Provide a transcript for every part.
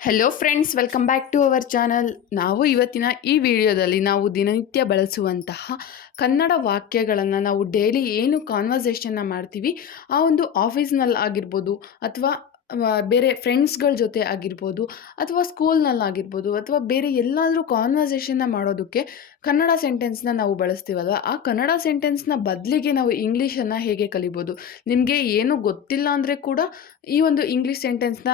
Hello friends, welcome back to our channel. ನಾವು ಇವತ್ತಿನ ಈ ವಿಡಿಯೋದಲ್ಲಿ ನಾವು ದಿನನಿತ್ಯ ಬಳಸುವಂತಹ ಕನ್ನಡ ವಾಕ್ಯಗಳನ್ನು ನಾವು ಡೈಲಿ ಏನು ಕಾನ್ವರ್ಸೇಷನ್ನ ಮಾಡ್ತೀವಿ, ಆ ಒಂದು ಆಫೀಸ್ನಲ್ಲಿ ಆಗಿರ್ಬೋದು ಅಥವಾ ಬೇರೆ ಫ್ರೆಂಡ್ಸ್ಗಳ ಜೊತೆ ಆಗಿರ್ಬೋದು ಅಥವಾ ಸ್ಕೂಲ್ನಲ್ಲಾಗಿರ್ಬೋದು ಅಥವಾ ಬೇರೆ ಎಲ್ಲಾದರೂ ಕಾನ್ವರ್ಸೇಷನ್ನ ಮಾಡೋದಕ್ಕೆ ಕನ್ನಡ ಸೆಂಟೆನ್ಸ್ನ ನಾವು ಬಳಸ್ತೀವಲ್ವ. ಆ ಕನ್ನಡ ಸೆಂಟೆನ್ಸ್ನ ಬದಲಿಗೆ ನಾವು ಇಂಗ್ಲೀಷನ್ನು ಹೇಗೆ ಕಲಿಬೋದು? ನಿಮಗೆ ಏನೂ ಗೊತ್ತಿಲ್ಲ ಅಂದರೆ ಕೂಡ ಈ ಒಂದು ಇಂಗ್ಲೀಷ್ ಸೆಂಟೆನ್ಸ್ನ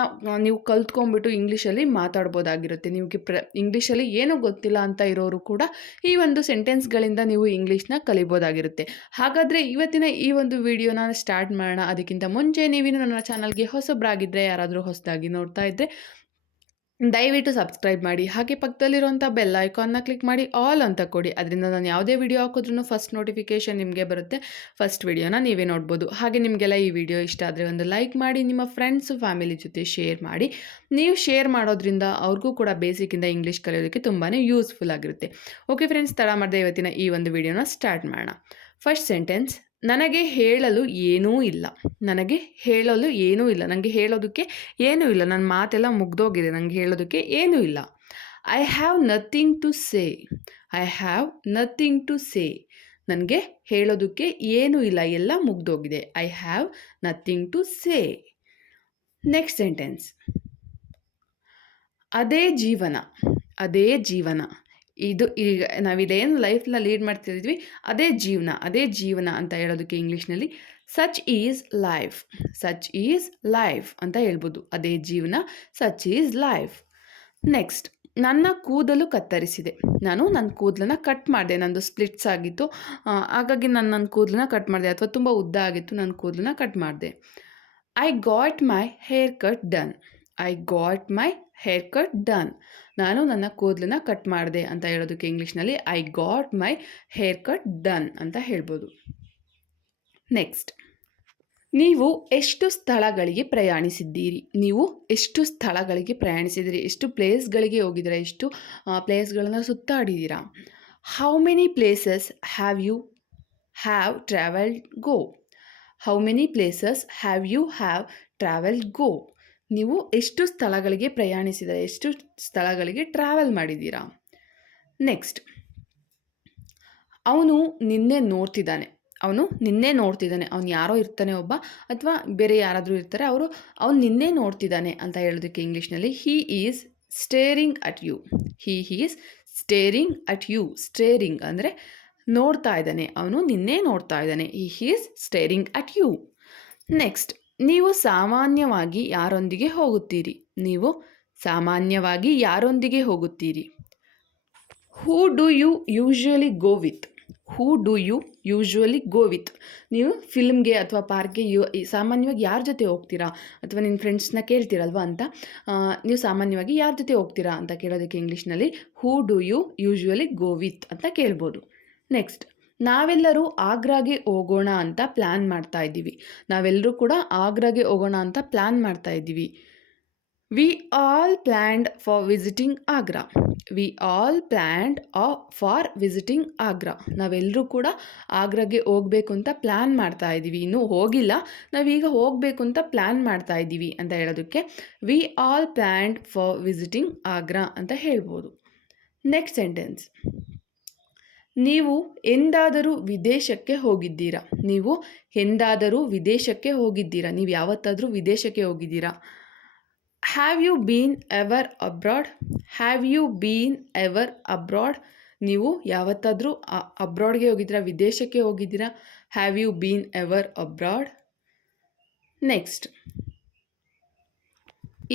ನೀವು ಕಲ್ತ್ಕೊಂಡ್ಬಿಟ್ಟು ಇಂಗ್ಲೀಷಲ್ಲಿ ಮಾತಾಡ್ಬೋದಾಗಿರುತ್ತೆ. ನಿಮಗೆ ಇಂಗ್ಲೀಷಲ್ಲಿ ಏನೂ ಗೊತ್ತಿಲ್ಲ ಅಂತ ಇರೋರು ಕೂಡ ಈ ಒಂದು ಸೆಂಟೆನ್ಸ್ಗಳಿಂದ ನೀವು ಇಂಗ್ಲೀಷ್ನ ಕಲಿಬೋದಾಗಿರುತ್ತೆ. ಹಾಗಾದರೆ ಇವತ್ತಿನ ಈ ಒಂದು ವಿಡಿಯೋನ ಸ್ಟಾರ್ಟ್ ಮಾಡೋಣ. ಅದಕ್ಕಿಂತ ಮುಂಚೆ ನೀವಿನ್ನು ನನ್ನ ಚಾನಲ್ಗೆ ಹೊಸಬ್ರಾಗಿದ್ದರೆ, ಯಾರಾದರೂ ಹೊಸದಾಗಿ ನೋಡ್ತಾ ಇದ್ದರೆ ದಯವಿಟ್ಟು ಸಬ್ಸ್ಕ್ರೈಬ್ ಮಾಡಿ. ಹಾಗೆ ಪಕ್ಕದಲ್ಲಿರುವಂಥ ಬೆಲ್ ಐಕಾನ್ನ ಕ್ಲಿಕ್ ಮಾಡಿ ಆಲ್ ಅಂತ ಕೊಡಿ. ಅದರಿಂದ ನಾನು ಯಾವುದೇ ವಿಡಿಯೋ ಹಾಕಿದ್ರೂ ಫಸ್ಟ್ ನೋಟಿಫಿಕೇಷನ್ ನಿಮಗೆ ಬರುತ್ತೆ. ಫಸ್ಟ್ ವಿಡಿಯೋನ ನೀವೇ ನೋಡ್ಬೋದು. ಹಾಗೆ ನಿಮಗೆಲ್ಲ ಈ ವಿಡಿಯೋ ಇಷ್ಟ ಆದರೆ ಒಂದು ಲೈಕ್ ಮಾಡಿ, ನಿಮ್ಮ ಫ್ರೆಂಡ್ಸು ಫ್ಯಾಮಿಲಿ ಜೊತೆ ಶೇರ್ ಮಾಡಿ. ನೀವು ಶೇರ್ ಮಾಡೋದ್ರಿಂದ ಅವ್ರಿಗೂ ಕೂಡ ಬೇಸಿಕ್ಕಿಂದ ಇಂಗ್ಲೀಷ್ ಕಲಿಯೋದಕ್ಕೆ ತುಂಬಾ ಯೂಸ್ಫುಲ್ ಆಗಿರುತ್ತೆ. ಓಕೆ ಫ್ರೆಂಡ್ಸ್, ತಡ ಮಾಡದೆ ಇವತ್ತಿನ ಈ ಒಂದು ವಿಡಿಯೋನ ಸ್ಟಾರ್ಟ್ ಮಾಡೋಣ. ಫಸ್ಟ್ ಸೆಂಟೆನ್ಸ್, ನನಗೆ ಹೇಳಲು ಏನೂ ಇಲ್ಲ. ನನಗೆ ಹೇಳಲು ಏನೂ ಇಲ್ಲ. ನನಗೆ ಹೇಳೋದಕ್ಕೆ ಏನೂ ಇಲ್ಲ. ನನ್ನ ಮಾತೆಲ್ಲ ಮುಗ್ದೋಗಿದೆ. ನನಗೆ ಹೇಳೋದಕ್ಕೆ ಏನೂ ಇಲ್ಲ. I have nothing to say. I have nothing to say. ನನಗೆ ಹೇಳೋದಕ್ಕೆ ಏನೂ ಇಲ್ಲ, ಎಲ್ಲ ಮುಗ್ದೋಗಿದೆ. I have nothing to say. Next sentence, ಅದೇ ಜೀವನ. ಅದೇ ಜೀವನ. ಈಗ ನಾವಿದೇನು ಲೈಫ್ನ ಲೀಡ್ ಮಾಡ್ತಿದ್ವಿ, ಅದೇ ಜೀವನ. ಅದೇ ಜೀವನ ಅಂತ ಹೇಳೋದಕ್ಕೆ ಇಂಗ್ಲೀಷ್ನಲ್ಲಿ such is life. Such is life ಅಂತ ಹೇಳ್ಬೋದು. ಅದೇ ಜೀವನ, ಸಚ್ ಈಸ್ ಲೈಫ್. ನೆಕ್ಸ್ಟ್, ನನ್ನ ಕೂದಲು ಕತ್ತರಿಸಿದೆ. ನಾನು ನನ್ನ ಕೂದಲನ್ನ ಕಟ್ ಮಾಡಿದೆ. ನಂದು ಸ್ಪ್ಲಿಟ್ಸ್ ಆಗಿತ್ತು, ಹಾಗಾಗಿ ನಾನು ನನ್ನ ಕೂದಲನ್ನ ಕಟ್ ಮಾಡಿದೆ. ಅಥವಾ ತುಂಬ ಉದ್ದ ಆಗಿತ್ತು, ನನ್ನ ಕೂದಲನ್ನ ಕಟ್ ಮಾಡಿದೆ. I got my hair cut done. I got my hair cut done. ನಾನು ನನ್ನ ಕೂದಲನ್ನ ಕಟ್ ಮಾಡಿದೆ ಅಂತ ಹೇಳೋದಕ್ಕೆ ಇಂಗ್ಲೀಷ್ನಲ್ಲಿ I got my hair cut done ಅಂತ ಹೇಳ್ಬೋದು. ನೆಕ್ಸ್ಟ್, ನೀವು ಎಷ್ಟು ಸ್ಥಳಗಳಿಗೆ ಪ್ರಯಾಣಿಸಿದ್ದೀರಿ. ನೀವು ಎಷ್ಟು ಸ್ಥಳಗಳಿಗೆ ಪ್ರಯಾಣಿಸಿದ್ದೀರಿ, ಎಷ್ಟು ಪ್ಲೇಸ್ಗಳಿಗೆ ಹೋಗಿದ್ದೀರಾ, ಎಷ್ಟು ಪ್ಲೇಸ್ಗಳನ್ನು ಸುತ್ತಾಡಿದ್ದೀರಾ. How many places have travelled go. How many places have travelled go. ನೀವು ಎಷ್ಟು ಸ್ಥಳಗಳಿಗೆ ಪ್ರಯಾಣಿಸಿದರೆ, ಎಷ್ಟು ಸ್ಥಳಗಳಿಗೆ ಟ್ರಾವೆಲ್ ಮಾಡಿದ್ದೀರಾ. ನೆಕ್ಸ್ಟ್, ಅವನು ನಿನ್ನೆ ನೋಡ್ತಿದ್ದಾನೆ. ಅವನು ನಿನ್ನೆ ನೋಡ್ತಿದ್ದಾನೆ. ಅವನು ಯಾರೋ ಇರ್ತಾನೆ ಒಬ್ಬ, ಅಥವಾ ಬೇರೆ ಯಾರಾದರೂ ಇರ್ತಾರೆ, ಅವನು ನಿನ್ನೆ ನೋಡ್ತಿದ್ದಾನೆ ಅಂತ ಹೇಳೋದಕ್ಕೆ ಇಂಗ್ಲೀಷ್ನಲ್ಲಿ he is staring at you. He is staring at you. Staring ಅಂದರೆ ನೋಡ್ತಾ ಇದ್ದಾನೆ. ಅವನು ನಿನ್ನೆ ನೋಡ್ತಾ ಇದ್ದಾನೆ. He is staring at you. Next, ನೀವು ಸಾಮಾನ್ಯವಾಗಿ ಯಾರೊಂದಿಗೆ ಹೋಗುತ್ತೀರಿ. ನೀವು ಸಾಮಾನ್ಯವಾಗಿ ಯಾರೊಂದಿಗೆ ಹೋಗುತ್ತೀರಿ. Who do you usually go with. Who do you usually go with. ನೀವು ಫಿಲ್ಮ್ಗೆ ಅಥವಾ ಪಾರ್ಕ್ಗೆ ಸಾಮಾನ್ಯವಾಗಿ ಯಾರ ಜೊತೆ ಹೋಗ್ತೀರಾ, ಅಥವಾ ನಿಮ್ಮ ಫ್ರೆಂಡ್ಸ್ನ ಕೇಳ್ತೀರಲ್ವ ಅಂತ. ನೀವು ಸಾಮಾನ್ಯವಾಗಿ ಯಾರ ಜೊತೆ ಹೋಗ್ತೀರಾ ಅಂತ ಕೇಳೋದಕ್ಕೆ ಇಂಗ್ಲೀಷ್ನಲ್ಲಿ who do you usually go with ಅಂತ ಕೇಳ್ಬೋದು. ನೆಕ್ಸ್ಟ್, ನಾವೆಲ್ಲರೂ ಆಗ್ರಾಗೆ ಹೋಗೋಣ ಅಂತ ಪ್ಲ್ಯಾನ್ ಮಾಡ್ತಾ ಇದ್ದೀವಿ. ನಾವೆಲ್ಲರೂ ಕೂಡ ಆಗ್ರಾಗೆ ಹೋಗೋಣ ಅಂತ ಪ್ಲ್ಯಾನ್ ಮಾಡ್ತಾ ಇದ್ದೀವಿ. We all planned for visiting Agra. We all planned for visiting Agra. ನಾವೆಲ್ಲರೂ ಕೂಡ ಆಗ್ರಾಗೆ ಹೋಗಬೇಕು ಅಂತ ಪ್ಲ್ಯಾನ್ ಮಾಡ್ತಾ ಇದ್ದೀವಿ. ಇನ್ನೂ ಹೋಗಿಲ್ಲ, ನಾವೀಗ ಹೋಗಬೇಕು ಅಂತ ಪ್ಲ್ಯಾನ್ ಮಾಡ್ತಾ ಇದ್ದೀವಿ ಅಂತ ಹೇಳೋದಕ್ಕೆ we all planned for visiting Agra ಅಂತ ಹೇಳ್ಬೋದು. ನೆಕ್ಸ್ಟ್ ಸೆಂಟೆನ್ಸ್, ನೀವು ಎಂದಾದರೂ ವಿದೇಶಕ್ಕೆ ಹೋಗಿದ್ದೀರಾ. ನೀವು ಎಂದಾದರೂ ವಿದೇಶಕ್ಕೆ ಹೋಗಿದ್ದೀರಾ. ನೀವು ಯಾವತ್ತಾದರೂ ವಿದೇಶಕ್ಕೆ ಹೋಗಿದ್ದೀರಾ. Have you been ever abroad. Have you been ever abroad. ನೀವು ಯಾವತ್ತಾದರೂ ಅಬ್ರಾಡ್ಗೆ ಹೋಗಿದ್ದೀರಾ, ವಿದೇಶಕ್ಕೆ ಹೋಗಿದ್ದೀರಾ. Have you been ever abroad. Next,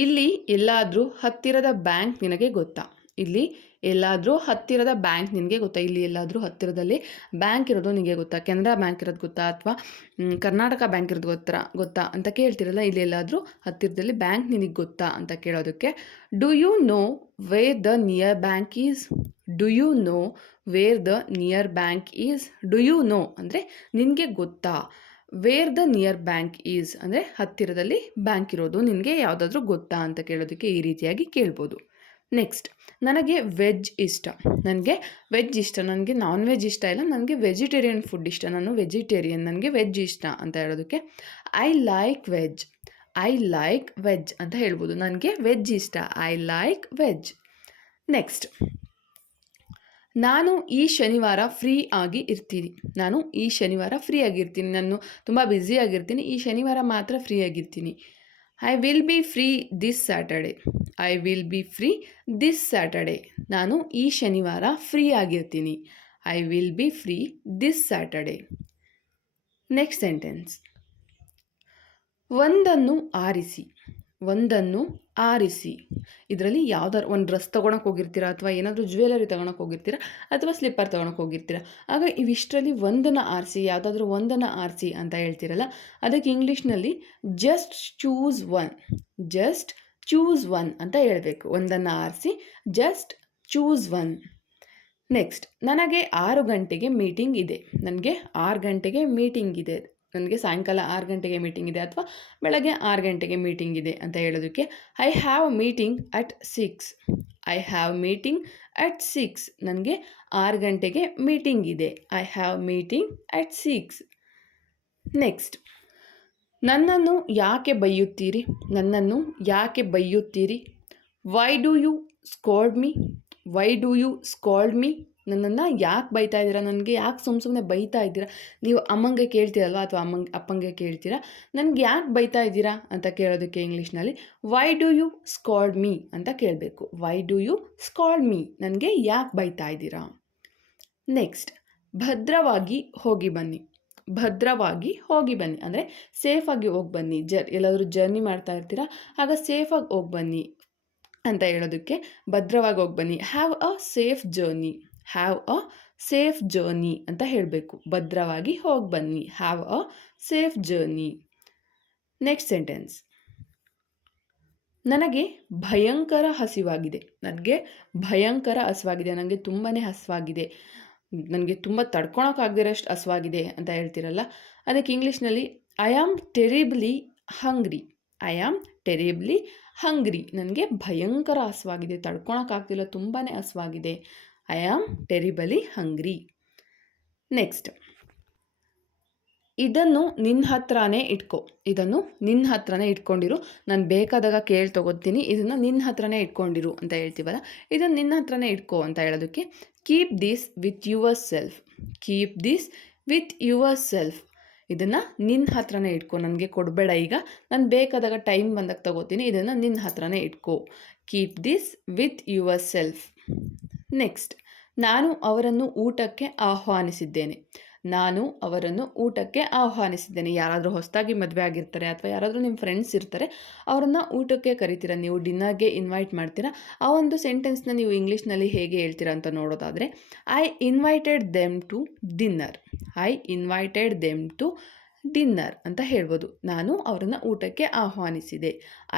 ಇಲ್ಲಿ ಎಲ್ಲಾದರೂ ಹತ್ತಿರದ ಬ್ಯಾಂಕ್ ನಿನಗೆ ಗೊತ್ತಾ. ಇಲ್ಲಿ ಎಲ್ಲಾದರೂ ಹತ್ತಿರದ ಬ್ಯಾಂಕ್ ನಿನಗೆ ಗೊತ್ತಾ. ಇಲ್ಲಿ ಎಲ್ಲಾದರೂ ಹತ್ತಿರದಲ್ಲಿ ಬ್ಯಾಂಕ್ ಇರೋದು ನಿನಗೆ ಗೊತ್ತಾ. ಕೆನರಾ ಬ್ಯಾಂಕ್ ಇರೋದು ಗೊತ್ತಾ, ಅಥವಾ ಕರ್ನಾಟಕ ಬ್ಯಾಂಕ್ ಇರೋದು ಗೊತ್ತಾ ಅಂತ ಕೇಳ್ತಿರಲ್ಲ. ಇಲ್ಲಿ ಎಲ್ಲಾದರೂ ಹತ್ತಿರದಲ್ಲಿ ಬ್ಯಾಂಕ್ ನಿನಗೆ ಗೊತ್ತಾ ಅಂತ ಕೇಳೋದಕ್ಕೆ do you know where the near bank is. Do you know where the near bank is. Do you know ಅಂದರೆ ನಿನಗೆ ಗೊತ್ತಾ. Where the near bank is ಅಂದರೆ ಹತ್ತಿರದಲ್ಲಿ ಬ್ಯಾಂಕ್ ಇರೋದು ನಿನಗೆ ಯಾವುದಾದ್ರೂ ಗೊತ್ತಾ ಅಂತ ಕೇಳೋದಕ್ಕೆ ಈ ರೀತಿಯಾಗಿ ಕೇಳ್ಬೋದು. ನೆಕ್ಸ್ಟ್, ನನಗೆ ವೆಜ್ ಇಷ್ಟ. ನನಗೆ ವೆಜ್ ಇಷ್ಟ. ನನಗೆ ನಾನ್ ವೆಜ್ ಇಷ್ಟ ಇಲ್ಲ, ನನಗೆ ವೆಜಿಟೇರಿಯನ್ ಫುಡ್ ಇಷ್ಟ. ನಾನು ವೆಜಿಟೇರಿಯನ್, ನನಗೆ ವೆಜ್ ಇಷ್ಟ ಅಂತ ಹೇಳೋದಕ್ಕೆ I like veg. I like veg ಅಂತ ಹೇಳ್ಬೋದು. ನನಗೆ ವೆಜ್ ಇಷ್ಟ. I like veg. ನೆಕ್ಸ್ಟ್, ನಾನು ಈ ಶನಿವಾರ ಫ್ರೀ ಆಗಿ ಇರ್ತೀನಿ. ನಾನು ಈ ಶನಿವಾರ ಫ್ರೀ ಆಗಿರ್ತೀನಿ. ನಾನು ತುಂಬ ಬ್ಯುಸಿಯಾಗಿರ್ತೀನಿ. ಈ ಶನಿವಾರ ಮಾತ್ರ ಫ್ರೀ ಆಗಿರ್ತೀನಿ. I will be free this Saturday. I will be free this Saturday. ನಾನು ಈ ಶನಿವಾರ ಫ್ರೀ ಆಗಿರ್ತೀನಿ. I will be free this Saturday. Next sentence, ಒಂದನ್ನು ಆರಿಸಿ. ಒಂದನ್ನು ಆರಿಸಿ. ಇದರಲ್ಲಿ ಯಾವ್ದಾರು ಒಂದು ಡ್ರೆಸ್ ತೊಗೊಳಕ್ಕೆ ಹೋಗಿರ್ತೀರಾ, ಅಥವಾ ಏನಾದರೂ ಜ್ಯುವೆಲರಿ ತೊಗೊಳಕ್ಕೆ ಹೋಗಿರ್ತೀರಾ, ಅಥವಾ ಸ್ಲಿಪ್ಪರ್ ತೊಗೊಳಕ್ಕೆ ಹೋಗಿರ್ತೀರಾ. ಆಗ ಇವಿಷ್ಟರಲ್ಲಿ ಒಂದನ್ನು ಆರಿಸಿ, ಯಾವುದಾದ್ರೂ ಒಂದನ್ನು ಆರಿಸಿ ಅಂತ ಹೇಳ್ತೀರಲ್ಲ, ಅದಕ್ಕೆ ಇಂಗ್ಲೀಷ್ನಲ್ಲಿ just choose one. Just choose one ಅಂತ ಹೇಳಬೇಕು. ಒಂದನ್ನು ಆರಿಸಿ, ಜಸ್ಟ್ ಚೂಸ್ ಒನ್. ನೆಕ್ಸ್ಟ್, ನನಗೆ 6 ಗಂಟೆಗೆ ಮೀಟಿಂಗ್ ಇದೆ. ನನಗೆ 6 ಗಂಟೆಗೆ ಮೀಟಿಂಗ್ ಇದೆ. ನನಗೆ ಸಾಯಂಕಾಲ 6 ಗಂಟೆಗೆ ಮೀಟಿಂಗ್ ಇದೆ, ಅಥವಾ ಬೆಳಗ್ಗೆ 6 ಗಂಟೆಗೆ ಮೀಟಿಂಗ್ ಇದೆ ಅಂತ ಹೇಳೋದಕ್ಕೆ I have meeting at 6. I have meeting at 6. ನನಗೆ 6 ಗಂಟೆಗೆ ಮೀಟಿಂಗ್ ಇದೆ. I have meeting at 6. Next, ನನ್ನನ್ನು ಯಾಕೆ ಬೈಯುತ್ತೀರಿ. ನನ್ನನ್ನು ಯಾಕೆ ಬೈಯುತ್ತೀರಿ. Why do you scold me. Why do you scold me. ನನ್ನನ್ನು ಯಾಕೆ ಬೈತಾ ಇದ್ದೀರಾ, ನನಗೆ ಯಾಕೆ ಸುಮ್ಮನೆ ಬೈತಾ ಇದ್ದೀರಾ. ನೀವು ಅಮ್ಮಂಗೆ ಕೇಳ್ತೀರಲ್ವ, ಅಥವಾ ಅಪ್ಪಂಗೆ ಕೇಳ್ತೀರಾ, ನನಗೆ ಯಾಕೆ ಬೈತಾ ಇದ್ದೀರಾ ಅಂತ ಕೇಳೋದಕ್ಕೆ ಇಂಗ್ಲೀಷ್ನಲ್ಲಿ why do you scold me ಅಂತ ಕೇಳಬೇಕು. Why do you scold me. ನನಗೆ ಯಾಕೆ ಬೈತಾ ಇದ್ದೀರಾ. ನೆಕ್ಸ್ಟ್, ಭದ್ರವಾಗಿ ಹೋಗಿ ಬನ್ನಿ. ಭದ್ರವಾಗಿ ಹೋಗಿ ಬನ್ನಿ ಅಂದರೆ ಸೇಫಾಗಿ ಹೋಗಿ ಬನ್ನಿ. ಎಲ್ಲಾದರೂ ಜರ್ನಿ ಮಾಡ್ತಾ ಇರ್ತೀರಾ, ಆಗ ಸೇಫಾಗಿ ಹೋಗಿ ಬನ್ನಿ ಅಂತ ಹೇಳೋದಕ್ಕೆ ಭದ್ರವಾಗಿ ಹೋಗಿ ಬನ್ನಿ. Have a safe journey. Have a safe journey ಅಂತ ಹೇಳಬೇಕು. ಭದ್ರವಾಗಿ ಹೋಗಿ ಬನ್ನಿ. Have a safe journey. Next sentence, ನನಗೆ ಭಯಂಕರ ಹಸಿವಾಗಿದೆ. ನನಗೆ ಭಯಂಕರ ಹಸಿವಾಗಿದೆ. ನನಗೆ ತುಂಬಾ ಹಸಿವಾಗಿದೆ. ನನಗೆ ತುಂಬ ತಡ್ಕೊಳಕ್ಕಾಗದಿರೋಷ್ಟು ಹಸಿವಾಗಿದೆ ಅಂತ ಹೇಳ್ತೀರಲ್ಲ, ಅದಕ್ಕೆ ಇಂಗ್ಲೀಷ್ನಲ್ಲಿ I am terribly hungry. I am terribly hungry. ನನಗೆ ಭಯಂಕರ ಹಸಿವಾಗಿದೆ, ತಡ್ಕೊಳಕ್ಕಾಗ್ತಿಲ್ಲ, ತುಂಬಾ ಹಸಿವಾಗಿದೆ. I am terribly hungry. Next, ಇದನ್ನು ನಿನ್ನ ಹತ್ರನೇ ಇಟ್ಕೊ. ಇದನ್ನು ನಿನ್ನ ಹತ್ರನೇ ಇಟ್ಕೊಂಡಿರು. ನಾನು ಬೇಕಾದಾಗ ಕೇಳಿ ತೊಗೋತೀನಿ. ಇದನ್ನು ನಿನ್ನ ಹತ್ರನೇ ಇಟ್ಕೊಂಡಿರು ಅಂತ ಹೇಳ್ತೀವಲ್ಲ, ಇದನ್ನು ನಿನ್ನ ಹತ್ರನೇ ಇಟ್ಕೊ ಅಂತ ಹೇಳೋದಕ್ಕೆ keep this with your self. Keep this with your self. ಇದನ್ನು ನಿನ್ನ ಹತ್ರನೇ ಇಟ್ಕೊ, ನನಗೆ ಕೊಡಬೇಡ ಈಗ, ನಾನು ಬೇಕಾದಾಗ ಟೈಮ್ ಬಂದಾಗ ತಗೋತೀನಿ. ಇದನ್ನು ನಿನ್ನ ಹತ್ರನೇ ಇಟ್ಕೊ. Keep this with your self. Next, ನಾನು ಅವರನ್ನು ಊಟಕ್ಕೆ ಆಹ್ವಾನಿಸಿದ್ದೇನೆ. ನಾನು ಅವರನ್ನು ಊಟಕ್ಕೆ ಆಹ್ವಾನಿಸಿದ್ದೇನೆ. ಯಾರಾದರೂ ಹೊಸದಾಗಿ ಮದುವೆ ಆಗಿರ್ತಾರೆ, ಅಥವಾ ಯಾರಾದರೂ ನಿಮ್ಮ ಫ್ರೆಂಡ್ಸ್ ಇರ್ತಾರೆ, ಅವರನ್ನು ಊಟಕ್ಕೆ ಕರಿತೀರ, ನೀವು ಡಿನ್ನರ್ಗೆ ಇನ್ವೈಟ್ ಮಾಡ್ತೀರಾ. ಆ ಒಂದು ಸೆಂಟೆನ್ಸ್ನ ನೀವು ಇಂಗ್ಲೀಷ್ನಲ್ಲಿ ಹೇಗೆ ಹೇಳ್ತೀರಾ ಅಂತ ನೋಡೋದಾದರೆ I invited them to dinner. I invited them to dinner ಅಂತ ಹೇಳ್ಬೋದು. ನಾನು ಅವರನ್ನು ಊಟಕ್ಕೆ ಆಹ್ವಾನಿಸಿದೆ.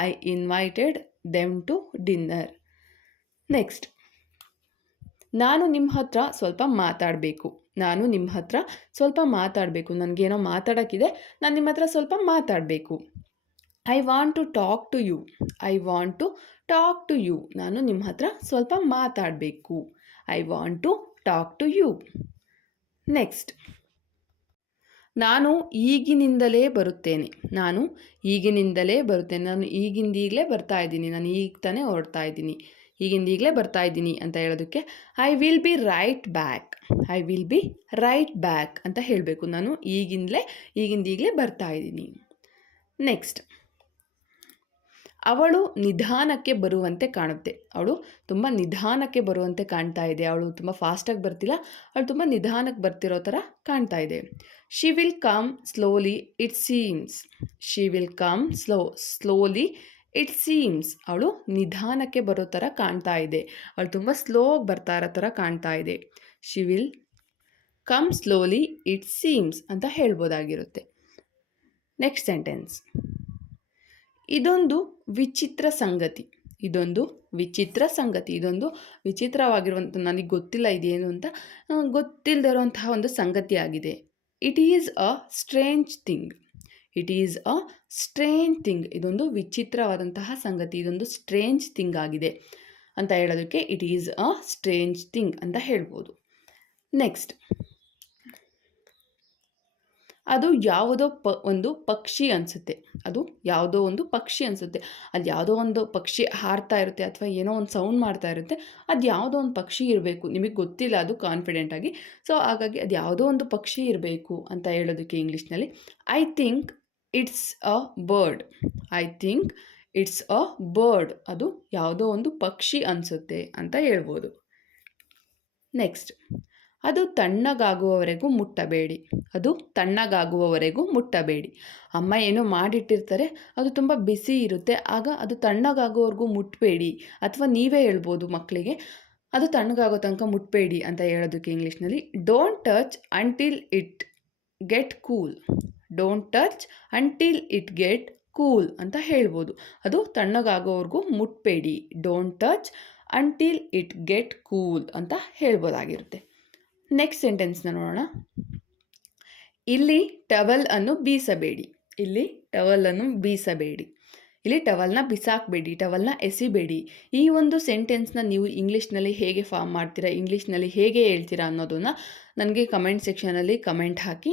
I invited them to dinner. Next, ನಾನು ನಿಮ್ಮ ಹತ್ರ ಸ್ವಲ್ಪ ಮಾತಾಡಬೇಕು. ನಾನು ನಿಮ್ಮ ಹತ್ರ ಸ್ವಲ್ಪ ಮಾತಾಡಬೇಕು. ನನಗೇನೋ ಮಾತಾಡೋಕ್ಕಿದೆ, ನಾನು ನಿಮ್ಮ ಹತ್ರ ಸ್ವಲ್ಪ ಮಾತಾಡಬೇಕು. I want to talk to you. I want to talk to you. ನಾನು ನಿಮ್ಮ ಹತ್ರ ಸ್ವಲ್ಪ ಮಾತಾಡಬೇಕು. I want to talk to you. Next, ನಾನು ಈಗಿನಿಂದಲೇ ಬರುತ್ತೇನೆ. ನಾನು ಈಗಿನಿಂದಲೇ ಬರುತ್ತೇನೆ. ನಾನು ಈಗಿಂದೀಗಲೇ ಬರ್ತಾ ಇದ್ದೀನಿ. ನಾನು ಈಗ ತಾನೇ ಹೊರಡ್ತಾ ಇದ್ದೀನಿ. ಈಗಿಂದೀಗಲೇ ಬರ್ತಾ ಇದ್ದೀನಿ ಅಂತ ಹೇಳೋದಕ್ಕೆ I will B right back. I will B right back ಅಂತ ಹೇಳಬೇಕು. ನಾನು ಈಗಿಂದೀಗಲೇ ಬರ್ತಾ ಇದ್ದೀನಿ. ನೆಕ್ಸ್ಟ್, ಅವಳು ನಿಧಾನಕ್ಕೆ ಬರುವಂತೆ ಕಾಣುತ್ತೆ. ಅವಳು ತುಂಬ ನಿಧಾನಕ್ಕೆ ಬರುವಂತೆ ಕಾಣ್ತಾ ಇದೆ. ಅವಳು ತುಂಬ ಫಾಸ್ಟಾಗಿ ಬರ್ತಿಲ್ಲ, ಅವಳು ತುಂಬ ನಿಧಾನಕ್ಕೆ ಬರ್ತಿರೋ ಥರ ಕಾಣ್ತಾ ಇದೆ. She will come slowly it seems. She will come slowly it seems. ಅವಳು ನಿಧಾನಕ್ಕೆ ಬರೋ ಥರ ಕಾಣ್ತಾ ಇದೆ. ಅವಳು ತುಂಬ ಸ್ಲೋಗಿ ಬರ್ತಾ ಇರೋ ಥರ ಕಾಣ್ತಾ ಇದೆ. She will come slowly it seems ಅಂತ ಹೇಳ್ಬೋದಾಗಿರುತ್ತೆ. ನೆಕ್ಸ್ಟ್ ಸೆಂಟೆನ್ಸ್, ಇದೊಂದು ವಿಚಿತ್ರ ಸಂಗತಿ. ಇದೊಂದು ವಿಚಿತ್ರ ಸಂಗತಿ. ಇದೊಂದು ವಿಚಿತ್ರವಾಗಿರುವಂಥ, ನನಗೆ ಗೊತ್ತಿಲ್ಲ ಇದೇನು ಅಂತ, ಗೊತ್ತಿಲ್ಲದೆ ಇರುವಂತಹ ಒಂದು ಸಂಗತಿ ಆಗಿದೆ. It is a strange thing. It is a strange thing. ಇದೊಂದು ವಿಚಿತ್ರವಾದಂತಹ ಸಂಗತಿ, ಇದೊಂದು ಸ್ಟ್ರೇಂಜ್ ಥಿಂಗ್ ಆಗಿದೆ ಅಂತ ಹೇಳೋದಕ್ಕೆ it is a strange thing ಅಂತ ಹೇಳ್ಬೋದು. ನೆಕ್ಸ್ಟ್, ಅದು ಯಾವುದೋ ಒಂದು ಪಕ್ಷಿ ಅನಿಸುತ್ತೆ. ಅದು ಯಾವುದೋ ಒಂದು ಪಕ್ಷಿ ಅನಿಸುತ್ತೆ. ಅದು ಯಾವುದೋ ಒಂದು ಪಕ್ಷಿ ಹಾರ್ತಾ ಇರುತ್ತೆ ಅಥವಾ ಏನೋ ಒಂದು ಸೌಂಡ್ ಮಾಡ್ತಾ ಇರುತ್ತೆ. ಅದು ಯಾವುದೋ ಒಂದು ಪಕ್ಷಿ ಇರಬೇಕು. ನಿಮಗೆ ಗೊತ್ತಿಲ್ಲ ಅದು ಕಾನ್ಫಿಡೆಂಟಾಗಿ. ಸೊ ಹಾಗಾಗಿ ಅದು ಯಾವುದೋ ಒಂದು ಪಕ್ಷಿ ಇರಬೇಕು ಅಂತ ಹೇಳೋದಕ್ಕೆ ಇಂಗ್ಲೀಷ್ನಲ್ಲಿ I think it's a bird. I think it's a bird. ಅದು ಯಾವುದೋ ಒಂದು ಪಕ್ಷಿ ಅನಿಸುತ್ತೆ ಅಂತ ಹೇಳ್ಬೋದು. ನೆಕ್ಸ್ಟ್, ಅದು ತಣ್ಣಗಾಗುವವರೆಗೂ ಮುಟ್ಟಬೇಡಿ. ಅದು ತಣ್ಣಗಾಗುವವರೆಗೂ ಮುಟ್ಟಬೇಡಿ. ಅಮ್ಮ ಏನೋ ಮಾಡಿಟ್ಟಿರ್ತಾರೆ, ಅದು ತುಂಬ ಬಿಸಿ ಇರುತ್ತೆ. ಆಗ ಅದು ತಣ್ಣಗಾಗುವವರೆಗೂ ಮುಟ್ಟಬೇಡಿ. ಅಥವಾ ನೀವೇ ಹೇಳ್ಬೋದು ಮಕ್ಕಳಿಗೆ, ಅದು ತಣ್ಣಗಾಗೋ ತನಕ ಮುಟ್ಟಬೇಡಿ ಅಂತ ಹೇಳೋದಕ್ಕೆ ಇಂಗ್ಲೀಷ್ನಲ್ಲಿ don't touch until it get cool. Don't touch until it get cool ಅಂತ ಹೇಳ್ಬೋದು. ಅದು ತಣ್ಣಗಾಗೋವರೆಗೂ ಮುಟ್ಟಬೇಡಿ. Don't touch until it get cool ಅಂತ ಹೇಳ್ಬೋದಾಗಿರುತ್ತೆ. ನೆಕ್ಸ್ಟ್ ಸೆಂಟೆನ್ಸ್ನ ನೋಡೋಣ. ಇಲ್ಲಿ ಟವಲ್ ಅನ್ನು ಬೀಸಬೇಡಿ. ಇಲ್ಲಿ ಟವಲ್ ಅನ್ನು ಬೀಸಬೇಡಿ. ಇಲ್ಲಿ ಟವಲ್ನ ಬಿಸಾಕಬೇಡಿ, ಟವಲ್ನ ಎಸಿಬೇಡಿ. ಈ ಒಂದು ಸೆಂಟೆನ್ಸ್ನ ನೀವು ಇಂಗ್ಲೀಷ್ನಲ್ಲಿ ಹೇಗೆ ಫಾರ್ಮ್ ಮಾಡ್ತೀರಾ, ಇಂಗ್ಲೀಷ್ನಲ್ಲಿ ಹೇಗೆ ಹೇಳ್ತೀರಾ ಅನ್ನೋದನ್ನು ನನಗೆ ಕಮೆಂಟ್ ಸೆಕ್ಷನಲ್ಲಿ ಕಮೆಂಟ್ ಹಾಕಿ.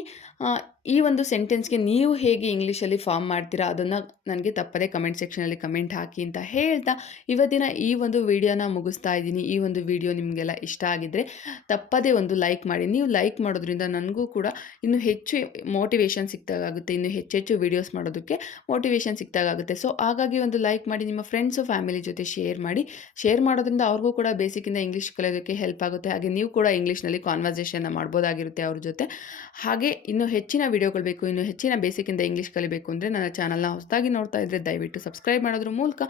ಈ ಒಂದು ಸೆಂಟೆನ್ಸ್ಗೆ ನೀವು ಹೇಗೆ ಇಂಗ್ಲೀಷಲ್ಲಿ ಫಾರ್ಮ್ ಮಾಡ್ತೀರಾ ಅದನ್ನು ನನಗೆ ತಪ್ಪದೇ ಕಮೆಂಟ್ ಸೆಕ್ಷನಲ್ಲಿ ಕಮೆಂಟ್ ಹಾಕಿ ಅಂತ ಹೇಳ್ತಾ ಇವತ್ತಿನ ಈ ಒಂದು ವಿಡಿಯೋನ ಮುಗಿಸ್ತಾ ಇದ್ದೀನಿ. ಈ ಒಂದು ವಿಡಿಯೋ ನಿಮಗೆಲ್ಲ ಇಷ್ಟ ಆಗಿದ್ದರೆ ತಪ್ಪದೇ ಒಂದು ಲೈಕ್ ಮಾಡಿ. ನೀವು ಲೈಕ್ ಮಾಡೋದ್ರಿಂದ ನನಗೂ ಕೂಡ ಇನ್ನೂ ಹೆಚ್ಚು ಮೋಟಿವೇಶನ್ ಸಿಕ್ತಾಗುತ್ತೆ, ಇನ್ನೂ ಹೆಚ್ಚೆಚ್ಚು ವೀಡಿಯೋಸ್ ಮಾಡೋದಕ್ಕೆ ಮೋಟಿವೇಶನ್ ಸಿಕ್ತಾಗುತ್ತೆ. ಸೊ ಹಾಗಾಗಿ ಒಂದು ಲೈಕ್ ಮಾಡಿ, ನಿಮ್ಮ ಫ್ರೆಂಡ್ಸು ಫ್ಯಾಮಿಲಿ ಜೊತೆ ಶೇರ್ ಮಾಡಿ. ಶೇರ್ ಮಾಡೋದ್ರಿಂದ ಅವ್ರಿಗೂ ಕೂಡ ಬೇಸಿಕ್ಕಿಂದ ಇಂಗ್ಲೀಷ್ ಕಲಿಯೋದಕ್ಕೆ ಹೆಲ್ಪ್ ಆಗುತ್ತೆ. ಹಾಗೆ ನೀವು ಕೂಡ ಇಂಗ್ಲೀಷ್ನಲ್ಲಿ ಕಾನ್ವರ್ಸೇಷನ್ನ ಮಾಡ್ಬೋದಾಗಿರುತ್ತೆ ಅವ್ರ ಜೊತೆ. ಹಾಗೆ ಇನ್ನೂ ಹೆಚ್ಚಿನ ವಿಡಿಯೋಗಳು ಬೇಕು, ಇನ್ನೂ ಹೆಚ್ಚಿನ ಬೇಸಿಕ್ಕಿಂದ ಇಂಗ್ಲೀಷ್ ಕಲಿಬೇಕು ಅಂದರೆ ನನ್ನ ಚಾನಲ್ನ ಹೊಸದಾಗಿ ನೋಡ್ತಾ ಇದ್ದರೆ ದಯವಿಟ್ಟು ಸಬ್ಸ್ಕ್ರೈಬ್ ಮಾಡೋದ್ರ ಮೂಲಕ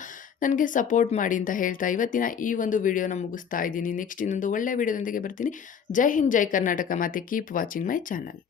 ನನಗೆ ಸಪೋರ್ಟ್ ಮಾಡಿ ಅಂತ ಹೇಳ್ತಾ ಇವತ್ತಿನ ಈ ಒಂದು ವಿಡಿಯೋನ ಮುಗಿಸ್ತಾ ಇದ್ದೀನಿ. ನೆಕ್ಸ್ಟ್ ಇನ್ನೊಂದು ಒಳ್ಳೆಯ ವಿಡಿಯೋದೊಂದಿಗೆ ಬರ್ತೀನಿ. ಜೈ ಹಿಂದ್, ಜೈ ಕರ್ನಾಟಕ. ಮತ್ತು ಕೀಪ್ ವಾಚಿಂಗ್ ಮೈ ಚಾನಲ್.